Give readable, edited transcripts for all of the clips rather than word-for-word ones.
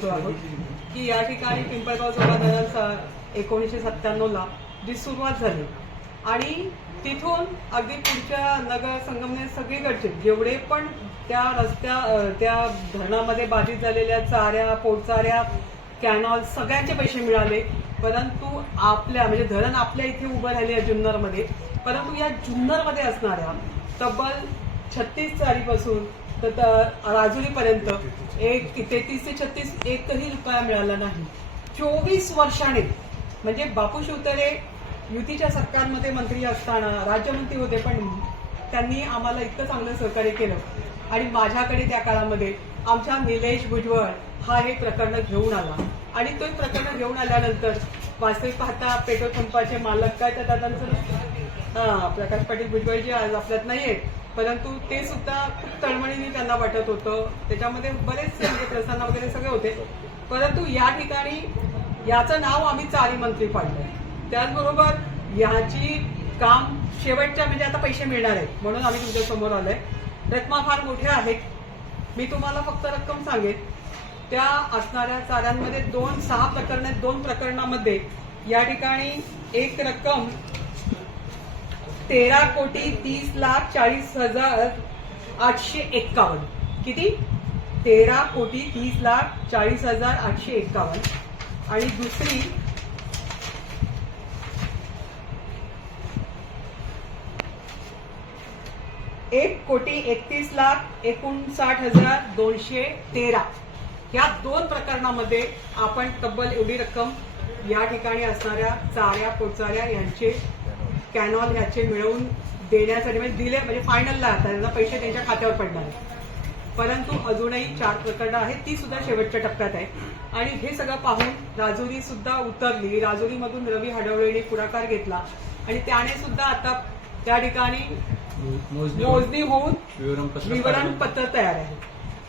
बसलो आहोत की या ठिकाणी पिंपळगाव जोगा धरण 1997ला जी सुरुवात झाली आणि तिथून अगदी पुढच्या नगर संगमनेर सगळीकडचे जेवढे पण त्या धरणामध्ये बाधित झालेल्या चाऱ्या, पोटचाऱ्या, कॅनॉल सगळ्यांचे पैसे मिळाले. परंतु आपल्या म्हणजे धरण आपल्या इथे उभं राहिले आहे जुन्नरमध्ये, परंतु या जुन्नरमध्ये असणाऱ्या तब्बल 36 चारीपासून तर राजुरीपर्यंत 33 ते 36 एकही रुपया मिळाला नाही. 24 वर्षाने म्हणजे बापू शिवतरे युतीच्या सरकारमध्ये मंत्री असताना राज्यमंत्री होते, पण त्यांनी आम्हाला इतकं चांगलं सहकार्य केलं आणि माझ्याकडे त्या काळामध्ये आमच्या निलेश भुजबळ हा हे प्रकरण घेऊन आला आणि तो प्रकरण घेऊन आल्यानंतर वास्तविक पाहता पेट्रोल पंपाचे मालक काय तर दादांचं प्रकाश पाटील भुजबळ जे आज आपल्यात नाहीयेत, परंतु ते सुद्धा खूप तळमळीने त्यांना वाटत होतं. त्याच्यामध्ये बरेचसे म्हणजे प्रसन्न वगैरे सगळे होते. परंतु या ठिकाणी याचं नाव आम्ही चारी मंत्री पाडलं. त्याचबरोबर याची काम शेवटच्या म्हणजे आता पैसे मिळणार आहेत म्हणून आम्ही तुमच्या समोर आलोय. रकमा फार मोठ्या आहेत. मी तुम्हाला फक्त रक्कम सांगेन. त्या असणाऱ्या चाऱ्यांमध्ये 6 प्रकरण आहेत. 2 प्रकरणामध्ये या ठिकाणी एक रक्कम 13,30,40,851. किती? 13,30,40,851 आणि दुसरी 1,31,59,213. या 2 प्रकरणामध्ये आपण तब्बल एवढी रक्कम या ठिकाणी असणाऱ्या चाऱ्या, पोटचाऱ्या यांचे कॅनॉल याचे मिळवून देण्यासाठी म्हणजे दिले म्हणजे फायनलला आता त्यांना पैसे त्यांच्या खात्यावर पडणार आहेत. परंतु अजूनही 4 प्रकरणं आहेत, ती सुद्धा शेवटच्या टप्प्यात आहे. आणि हे सगळं पाहून राजुरी सुद्धा उतरली. राजुरीमधून रवी हडवळेने पुढाकार घेतला आणि त्याने सुद्धा आता त्या ठिकाणी मोजणी होऊन विवरणपत्र तयार आहे.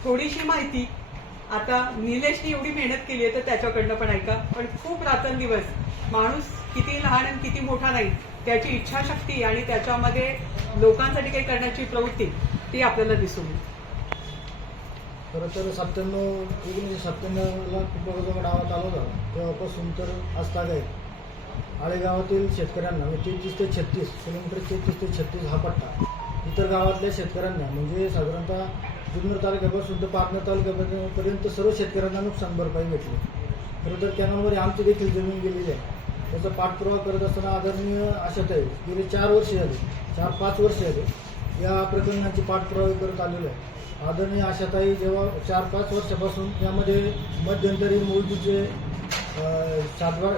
थोडीशी माहिती आता निलेशने एवढी मेहनत केली आहे तर त्याच्याकडनं पण ऐका. पण खूप रात्रंदिवस माणूस किती लहान आणि किती मोठा नाही, त्याची इच्छाशक्ती आणि त्याच्यामध्ये लोकांसाठी काही करण्याची प्रवृत्ती ती आपल्याला दिसून येते. खरं तर 1997ला पिंपळगाव गावात आलो होता तेव्हापासून तर आजतागायत आळेगावातील शेतकऱ्यांना 33 ते 36 किलोमीटर 33 ते 36 हा पट्टा इतर गावातल्या शेतकऱ्यांना म्हणजे साधारणतः जुन्नर तालुक्यापासून तर पाटणा तालुक्यापर्यंत सर्व शेतकऱ्यांना नुकसान भरपाई भेटली. खरं तर कॅनॉलमध्ये आमची देखील जमीन गेलेली आहे. त्याचा पाठपुरावा करत असताना आदरणीय आशाताई गेले 4 वर्ष झाले 4-5 वर्ष झाले या प्रकरणांची पाठपुरावा करत आलेलो आहे. आदरणीय आशाताई जेव्हा 4-5 वर्षापासून यामध्ये मध्यंतरी मोजणीचे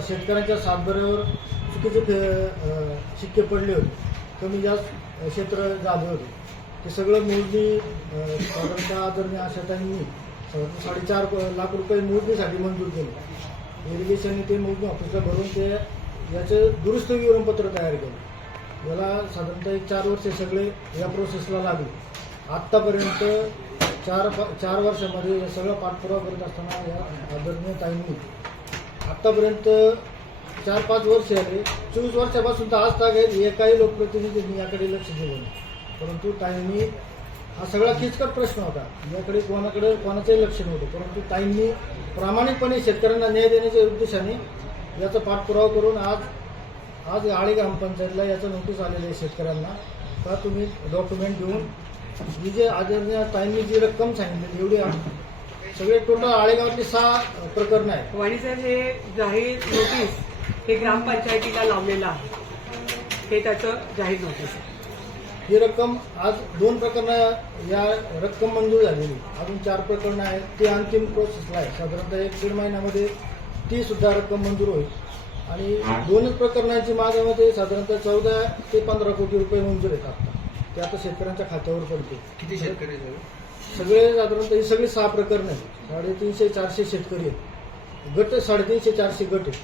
शेतकऱ्यांच्या सातबाऱ्यावर चुकीचे शिक्के पडले होते, कमी जास्त क्षेत्र झाले होते. ते सगळं मोजणी साधारणतः आदरणीय आशाताईंनी 4.5 लाख रुपये मोजणीसाठी मंजूर केले. इरिगेशनने ते मोजणी ऑफिसला भरून ते याचे दुरुस्त विवरणपत्र तयार केलं. याला साधारणतः 4 वर्षे सगळे या प्रोसेसला लागले. आत्तापर्यंत 4 वर्षामध्ये हे सगळं पाठपुरावा करत असताना या आदरणीय ताईंनी आत्तापर्यंत 4-5 वर्ष झाले 24 वर्षापासून तर आज तागेल एकाही लोकप्रतिनिधींनी याकडे लक्ष दिलं नाही. परंतु ताईंनी हा सगळा किचकट प्रश्न होता, याकडे कोणाचंही लक्ष नव्हतं. परंतु ताईंनी प्रामाणिकपणे शेतकऱ्यांना न्याय देण्याच्या उद्देशाने याचा पाठपुरावा करून आज आळे ग्रामपंचायतला याचं नोटीस आलेलं आहे शेतकऱ्यांना का तुम्ही डॉक्युमेंट घेऊन ही जे आदरणीय ताईंनी जी रक्कम सांगितली एवढी सगळे टोटल आळेगावातली 6 प्रकरणं आहेत. वाणीसाहेब हे जाहीर नोटीस हे ग्रामपंचायतीला लावलेलं आहे, हे त्याचं जाहीर नोटीस. ही रक्कम आज 2 प्रकरणं या रक्कम मंजूर झालेली, अजून 4 प्रकरणं आहेत ती अंतिम प्रोसेसला आहे. साधारणतः 1-1.5 महिन्यामध्ये ती सुद्धा रक्कम मंजूर होईल आणि 2 प्रकरणांची माझ्यामध्ये साधारणतः 14 ते 15 कोटी रुपये मंजूर आहेत. आता ते आता शेतकऱ्यांच्या खात्यावर पडते. किती शेतकरी सगळे साधारणतः ही सगळी 6 प्रकरणं आहेत. 350-400 शेतकरी आहेत. गट 350-400 गट आहेत.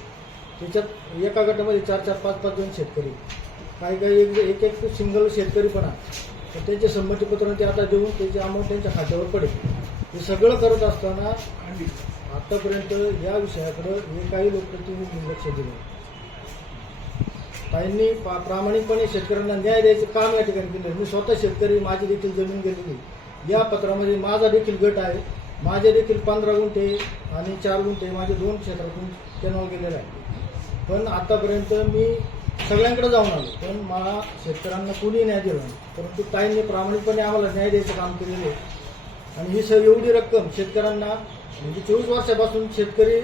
त्याच्यात एका गटामध्ये 4-4, 5-5 जण शेतकरी, काही एक सिंगल शेतकरी पण आहे. तर त्यांचे संमतीपत्र ते आता देऊन त्याची अमाऊंट त्यांच्या खात्यावर पडेल. हे सगळं करत असताना आतापर्यंत या विषयाकडे एकाही लोकप्रतिनिधी लक्ष दिलं. ताईंनी प्रामाणिकपणे शेतकऱ्यांना न्याय द्यायचं काम या ठिकाणी केलं. मी स्वतः शेतकरी, माझी देखील जमीन गेलेली. या पत्रामध्ये माझा देखील गट आहे माझे देखील 15 गुंठे आणि 4 गुंठे माझे 2 क्षेत्रातून कॅनॉल गेलेले आहे. पण आतापर्यंत मी सगळ्यांकडे जाऊन आलो, पण मला शेतकऱ्यांना कुणी न्याय दिला नाही. परंतु ताईंनी प्रामाणिकपणे आम्हाला न्याय द्यायचं काम केलेलं आहे. आणि ही एवढी रक्कम शेतकऱ्यांना म्हणजे 24 वर्षापासून शेतकरी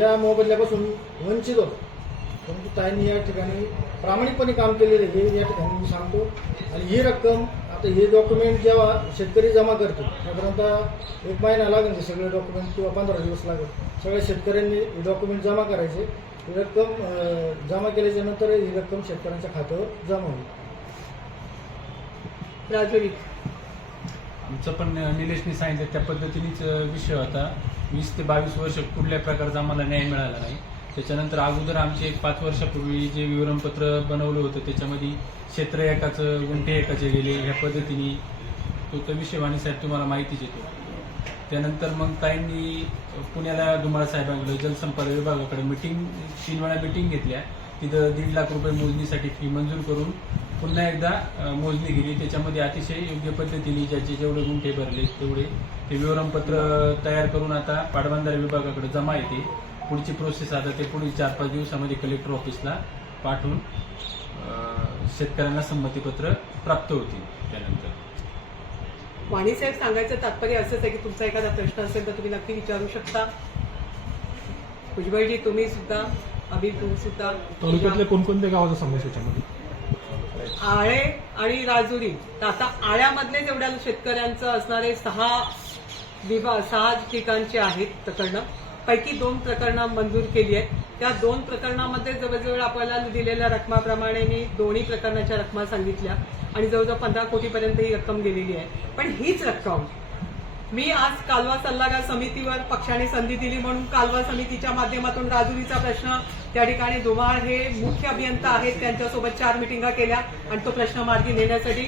या मोबदल्यापासून वंचित होतो. परंतु ताईंनी या ठिकाणी प्रामाणिकपणे काम केलेले हे या ठिकाणी मी सांगतो. आणि ही रक्कम आता हे डॉक्युमेंट जेव्हा शेतकरी जमा करतो, साधारणतः 1 महिना लागेल सगळे डॉक्युमेंट किंवा 15 दिवस लागेल. सगळ्या शेतकऱ्यांनी हे डॉक्युमेंट जमा करायचे. ही रक्कम जमा केल्याच्या नंतर ही रक्कम शेतकऱ्यांच्या खात्यावर जमा होईल. राजुरी आमचं पण निलेशने सांगितलं त्या पद्धतीनेच विषय होता. 20 ते 22 वर्ष कुठल्या प्रकारचा आम्हाला न्याय मिळाला नाही. त्याच्यानंतर अगोदर आमचे 5 वर्षापूर्वी जे विवरणपत्र बनवलं होतं त्याच्यामध्ये क्षेत्र एकाचं गुंठे एकाचे गेले ह्या पद्धतीने तो विषयवाणी साहेब तुम्हाला माहितीच येतो. त्यानंतर मग ताईंनी पुण्याला धुमाळ साहेबांकडे जलसंपदा विभागाकडे 3 वेळा मिटिंग घेतल्या. तिथं 1.5 लाख रुपये मोजणीसाठी फी मंजूर करून पुन्हा एकदा मोजणी केली. त्याच्यामध्ये अतिशय योग्य पद्धतीने ज्याचे जेवढे गुंठे भरले तेवढे ते विवरणपत्र तयार करून आता पाटबंधारे विभागाकडे जमा येते. पुढची प्रोसेस आता ते पुढील 4-5 दिवसामध्ये कलेक्टर ऑफिसला पाठवून शेतकऱ्यांना संमतीपत्र प्राप्त होतील. त्यानंतर वाणीसाहेब सांगायचं तात्पर्य असंच आहे की तुमचा एखादा प्रश्न असेल तर तुम्ही नक्की विचारू शकता. भुजबळजी तुम्ही सुद्धा, अभि तुम्ही सुद्धा. तालुक्यातले कोणकोणत्या गावाचा समावेश याच्यामध्ये? आळे आणि राजुरी. आता आळ्यामधले जेवढ्या शेतकऱ्यांचं असणारे 6 ठिकाणचे आहेत प्रकरणं, पैकी 2 प्रकरणं मंजूर केली आहेत. त्या 2 प्रकरणामध्ये जवळजवळ आपल्याला दिलेल्या रकमाप्रमाणे मी दोन्ही प्रकरणाच्या रकमा सांगितल्या आणि जवळजवळ 15 कोटीपर्यंत ही रक्कम गेलेली आहे. पण हीच रक्कम मी आज कालवा सल्लागार समितीवर पक्षाने संधी दिली म्हणून कालवा समितीच्या माध्यमातून राजुरीचा प्रश्न त्या ठिकाणी धुमाळ हे मुख्य अभियंता आहेत त्यांच्यासोबत 4 मिटिंगा केल्या आणि तो प्रश्न मार्गी नेण्यासाठी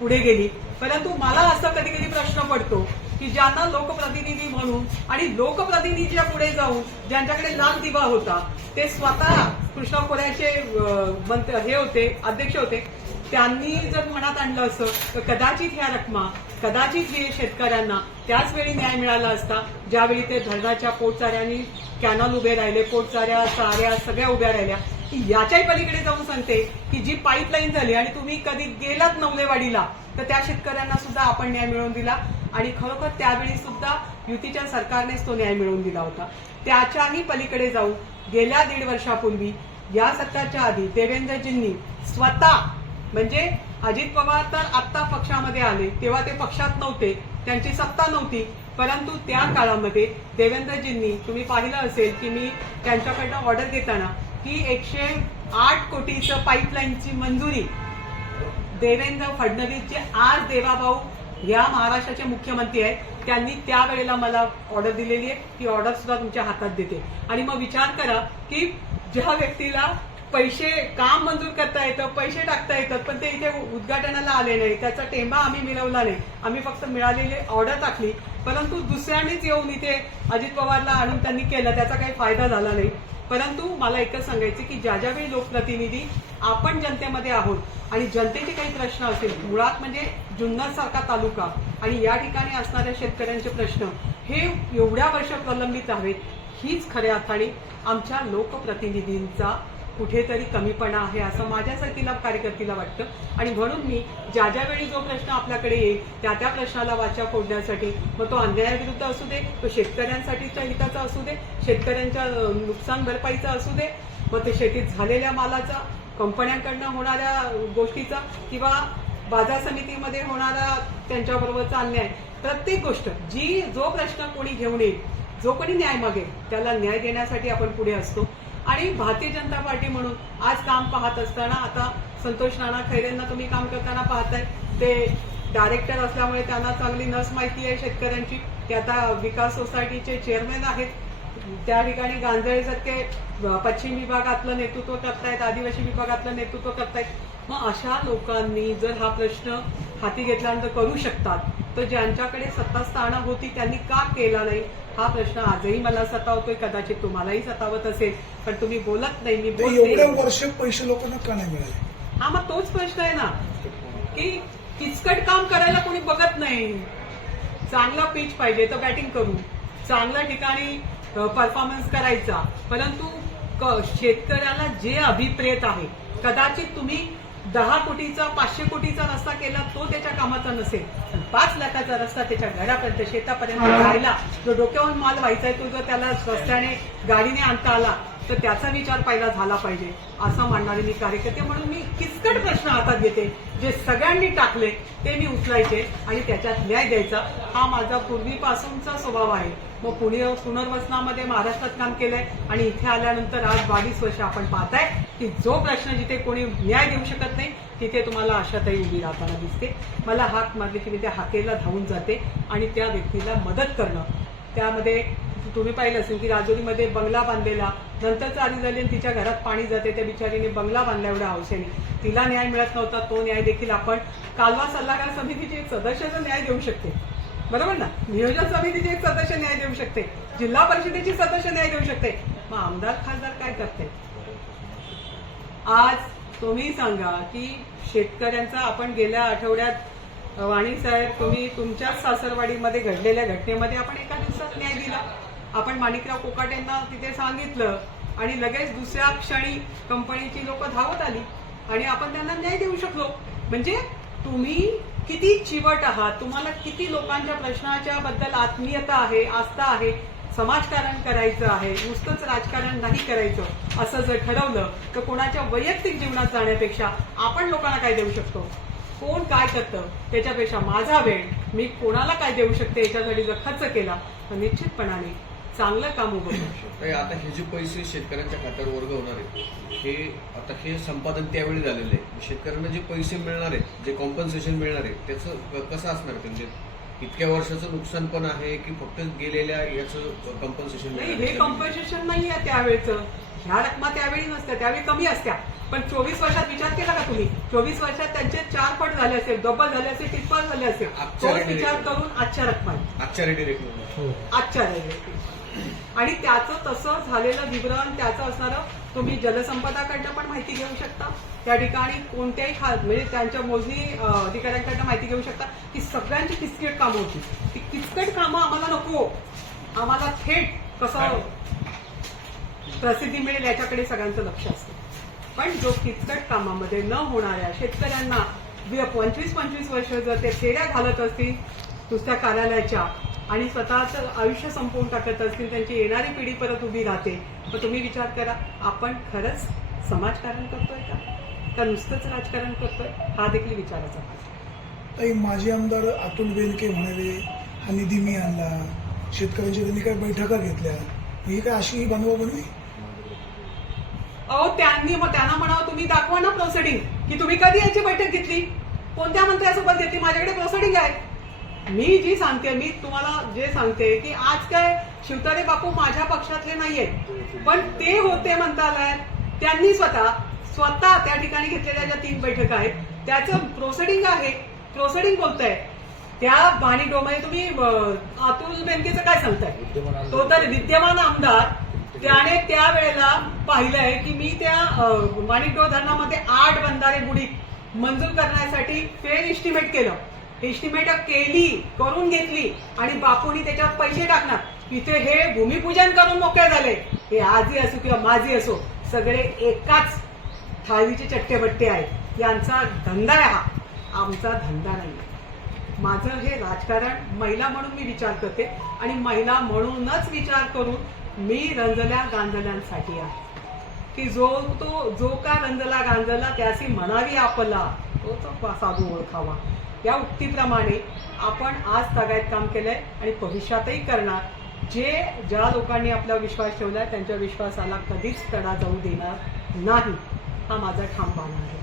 पुढे गेली. परंतु मला असं कधी कधी प्रश्न पडतो की ज्यांना लोकप्रतिनिधी म्हणून आणि लोकप्रतिनिधीच्या पुढे जाऊन ज्यांच्याकडे लाल दिवा होता ते स्वतः कृष्णा खोऱ्याचे हे होते, अध्यक्ष होते, त्यांनी जर मनात आणलं असं तर कदाचित ह्या रकमा कदाचित हे शेतकऱ्यांना त्याच वेळी न्याय मिळाला असता ज्यावेळी ते धरणाच्या पोटचाऱ्यांनी कॅनल उभे राहिले, पोटचाऱ्या चाऱ्या सगळ्या उभ्या राहिल्या. याच्याही पलीकडे जाऊन सांगते की जी पाईपलाईन झाली आणि तुम्ही कधी गेलात नवलेवाडीला तर त्या शेतकऱ्यांना सुद्धा आपण न्याय मिळवून दिला आणि खरोखर त्यावेळी सुद्धा युतीच्या सरकारनेच तो न्याय मिळवून दिला होता. त्याच्याही पलीकडे जाऊन गेल्या 1.5 वर्षापूर्वी या सरकारच्या आधी देवेंद्रजींनी स्वतः म्हणजे अजित पवार तर आत्ता पक्षामध्ये आले तेव्हा ते पक्षात नव्हते, त्यांची सत्ता नव्हती, परंतु त्या काळामध्ये देवेंद्रजींनी तुम्ही पाहिलं असेल की मी त्यांच्याकडनं ऑर्डर घेताना की 108 कोटीचं पाईपलाईनची मंजुरी देवेंद्र फडणवीस जे आज देवाभाऊ या महाराष्ट्राचे मुख्यमंत्री आहेत त्यांनी त्यावेळेला मला ऑर्डर दिलेली आहे. ती ऑर्डर सुद्धा तुमच्या हातात देते. आणि मग विचार करा की ज्या व्यक्तीला पैसे काम मंजूर करता येतं, पैसे टाकता येतात, पण ते इथे उद्घाटनाला आले नाही, त्याचा टेंबा आम्ही मिळवला नाही, आम्ही फक्त मिळालेली ऑर्डर टाकली. परंतु दुसऱ्यांनीच येऊन इथे अजित पवारला आणून त्यांनी केलं, त्याचा काही फायदा झाला नाही. परंतु मला एकच सांगायचं की ज्या ज्यावेळी लोकप्रतिनिधी आपण जनतेमध्ये आहोत आणि जनतेचे काही प्रश्न असेल, मुळात म्हणजे जुन्नर सारखा तालुका आणि या ठिकाणी असणाऱ्या शेतकऱ्यांचे प्रश्न हे एवढ्या वर्ष प्रलंबित आहेत, हीच खऱ्या अर्थाने आमच्या लोकप्रतिनिधींचा कुठेतरी कमीपणा आहे असं माझ्यासारखीला कार्यकर्तीला वाटतं. आणि म्हणून मी ज्या ज्यावेळी जो प्रश्न आपल्याकडे येईल त्या प्रश्नाला वाचा फोडण्यासाठी, मग तो अन्यायाविरुद्ध असू दे, तो शेतकऱ्यांसाठीच्या हिताचा असू दे, शेतकऱ्यांच्या नुकसान भरपाईचा असू दे, मग ते शेतीत झालेल्या मालाचा, कंपन्यांकडनं होणाऱ्या गोष्टीचा किंवा बाजार समितीमध्ये होणारा त्यांच्याबरोबरचा अन्याय, प्रत्येक गोष्ट जो प्रश्न कोणी घेऊन येईल, जो कोणी न्याय मागेल त्याला न्याय देण्यासाठी आपण पुढे असतो. आणि भारतीय जनता पार्टी म्हणून आज काम पाहत असताना आता संतोष नाना खैरेंना तुम्ही काम करताना पाहताय, ते डायरेक्टर असल्यामुळे त्यांना चांगली नस माहिती आहे शेतकऱ्यांची. ते आता विकास सोसायटीचे चेअरमॅन आहेत, त्या ठिकाणी गांजळेसारखे पश्चिम विभागातलं नेतृत्व करतायत, आदिवासी विभागातलं नेतृत्व करतायत. मग अशा लोकांनी जर हा प्रश्न हाती घेतल्यानंतर करू शकतात, तर ज्यांच्याकडे सत्ता स्थानं होती त्यांनी का केला नाही हा प्रश्न आजही मला सतावतोय, कदाचित तुम्हालाही सतावत असेल, पण तुम्ही बोलत नाही. मी बोलते एवढ्या वर्ष पैसे लोकांना का नाही मिळाले? हा मग तोच प्रश्न आहे ना की किचकट काम करायला कोणी बघत नाही. चांगला पिच पाहिजे तर बॅटिंग करू, चांगल्या ठिकाणी परफॉर्मन्स करायचा. परंतु शेतकऱ्याला जे अभिप्रेत आहे, कदाचित तुम्ही 10 कोटीचा 500 कोटीचा रस्ता केला तो त्याच्या कामाचा नसेल, पण 5 लाखाचा रस्ता त्याच्या घरापर्यंत शेतापर्यंत जायला जो डोक्यावरून माल व्हायचा आहे तो जर त्याला रस्त्याने गाडीने आणता आला तर त्याचा विचार पहिला झाला पाहिजे असं मानणारे मी कार्यकर्ते. म्हणून मी किचकट प्रश्न हातात घेते, जे सगळ्यांनी टाकले ते मी उचलायचे आणि त्याच्यात न्याय द्यायचा. हा माझा पूर्वीपासूनचा स्वभाव आहे. मग पुनर्वसनामध्ये महाराष्ट्रात काम केलंय आणि इथे आल्यानंतर आज 22 वर्ष आपण पाहताय की जो प्रश्न जिथे कोणी न्याय देऊ शकत नाही तिथे तुम्हाला आशाताई उभी राहताना दिसते. मला हाक मारली की मी त्या हाकेला धावून जाते आणि त्या व्यक्तीला मदत करणं. त्यामध्ये तुम्ही पाहिलं असेल की राजौरीमध्ये बंगला बांधलेला, नंतर चालू झाली आणि तिच्या घरात पाणी जाते, त्या बिचारीने बंगला बांधला एवढ्या हौसेने. तिला न्याय मिळत नव्हता, तो न्याय देखील आपण कालवा सल्लागार समितीचे एक सदस्य जो न्याय देऊ शकते, बरोबर ना, नियोजन समितीचे एक सदस्य न्याय देऊ शकते, जिल्हा परिषदेची सदस्य न्याय देऊ शकते, मग आमदार खासदार काय करते? आज तुम्ही सांगा की शेतकऱ्यांचा आपण गेल्या आठवड्यात वाणी साहेब तुम्ही तुमच्याच सासरवाडीमध्ये घडलेल्या घटनेमध्ये आपण एका दिवसात न्याय दिला. आपण माणिकराव कोकाटेंना तिथे सांगितलं आणि लगेच दुसऱ्या क्षणी कंपनीची लोक धावत आली आणि आपण त्यांना न्याय देऊ शकलो. म्हणजे तुम्ही किती चिवट आहात, तुम्हाला किती लोकांच्या प्रश्नाच्या बद्दल आत्मीयता आहे, आस्था आहे, समाजकारण करायचं आहे, नुसतंच राजकारण नाही करायचं असं जर ठरवलं तर कोणाच्या वैयक्तिक जीवनात जाण्यापेक्षा आपण लोकांना काय देऊ शकतो, कोण काय करतं त्याच्यापेक्षा माझा वेळ मी कोणाला काय देऊ शकते याच्यासाठी जर खर्च केला तर निश्चितपणाने चांगलं काम उभं करू शकतो. आता हे जे पैसे शेतकऱ्यांच्या खात्यावर वर्ग होणार आहेत हे आता हे संपादन त्यावेळी झालेलं आहे. शेतकऱ्यांना जे पैसे मिळणार आहेत, जे कॉम्पन्सेशन मिळणार आहे त्याचं कसं असणार? म्हणजे इतक्या वर्षाचं नुकसान पण आहे की फक्त गेलेल्या याचं कॉम्पन्सेशन? नाही, हे कॉम्पन्सेशन नाही आहे त्यावेळेचं. ह्या रकमा त्यावेळी नसत्या, त्यावेळी कमी असत्या. पण 24 वर्षात विचार केला का तुम्ही? 24 वर्षात त्यांचे 4 पट झाले असेल, डबल झाले असेल, ट्रिपल झाले असेल. तोच विचार करून आजच्या रकमा आजच्या रेडी आजच्या रेट आणि त्याचं तसं झालेलं विवरण त्याचं असणारं तुम्ही जलसंपदाकडनं पण माहिती घेऊ शकता. त्या ठिकाणी कोणत्याही म्हणजे त्यांच्या मोजणी अधिकाऱ्यांकडनं माहिती घेऊ शकता की सगळ्यांची किचकट कामं होती. ती किचकट कामं आम्हाला नको, आम्हाला थेट कसं प्रसिद्धी मिळेल याच्याकडे सगळ्यांचं लक्ष असतं. पण जो किचकट कामामध्ये न होणाऱ्या शेतकऱ्यांना 25-25 वर्ष जर ते फेऱ्या घालत असतील दुसऱ्या कार्यालयाच्या आणि स्वतःचं आयुष्य संपवून टाकत असतील, त्यांची येणारी पिढी परत उभी राहते. तर तुम्ही विचार करा, आपण खरंच समाजकारण करतोय का नुसतंच राजकारण करतोय? हा देखील विचाराचा भाग. ताई, माजी आमदार अतुल बेनके म्हणाले हा निधी मी आणला, शेतकऱ्यांच्या त्यांनी काय बैठका घेतल्या, ही काय अशी बनवाबनवी? अहो त्यांना म्हणावं तुम्ही दाखवा ना प्रोसिडिंग की तुम्ही कधी याची बैठक घेतली, कोणत्या मंत्र्यासोबत घेतली. माझ्याकडे प्रोसिडिंग आहे. मी जी सांगते, मी तुम्हाला जे सांगते की आज काय शिवतारे बापू माझ्या पक्षातले नाहीयेत, पण ते होते मंत्रालयात. त्यांनी स्वतः त्या ठिकाणी घेतलेल्या ज्या 3 बैठका आहेत त्याचं प्रोसिडिंग आहे. प्रोसिडिंग बोलतंय त्या माणिक डोंबरे. तुम्ही अतुल बेनकेचं काय सांगताय? तो तर विद्यमान आमदार, त्याने त्या वेळेला पाहिलंय की मी त्या माणिकडोह धरणामध्ये 8 बंधारे बुडीत मंजूर करण्यासाठी फेर इस्टिमेट केलं. एस्टिमेट करून घेतली आणि बापूंनी त्याच्यावर पैसे टाकणार. इथे हे भूमिपूजन करून मोकळे झाले. हे आजी असो किंवा माझी असो, सगळे एकाच थाळीचे चट्टेबट्टे आहेत. यांचा धंदा आहे हा, आमचा धंदा नाही. माझं हे राजकारण महिला म्हणून मी विचार करते आणि महिला म्हणूनच विचार करून मी रंजल्या गांजल्यांसाठी आहे की जो का रंजला गांजला त्याशी म्हणावी आपला तो साधू ओळखावा. या उक्तीप्रमाणे आपण आज तागायत काम केलंय आणि भविष्यातही करणार. ज्या लोकांनी आपला विश्वास ठेवलाय त्यांच्या विश्वासाला कधीच तडा जाऊ देणार नाही, हा माझा ठाम बाणा आहे.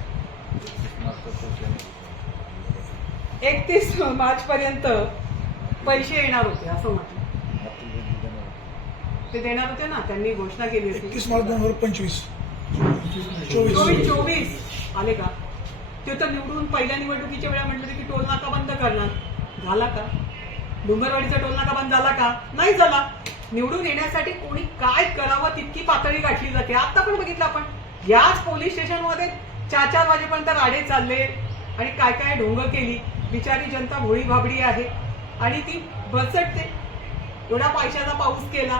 31 मार्च पर्यंत पैसे येणार होते असं म्हटलं. ते देणार होते ना, त्यांनी घोषणा केली होती. 31 मार्च 2025 24 आले का? ते तर निवडून पहिल्या निवडणुकीच्या वेळा म्हटलं की टोल नाका बंद करणार. झाला का? डोंगरवाडीचा टोल नाका बंद झाला का? नाही झाला. निवडून येण्यासाठी कोणी काय करावं तितकी पातळी गाठली जाते. आता पण बघितलं आपण याच पोलीस स्टेशनमध्ये 4-4 वाजेपर्यंत राडे चालले आणि काय काय ढोंग केली. बिचारी जनता भोळी भाबडी आहे आणि ती भरसटते. एवढा पैशाचा पाऊस केला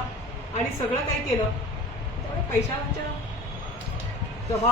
आणि सगळं काही केलं, त्यामुळे पैशाच्या प्रभाव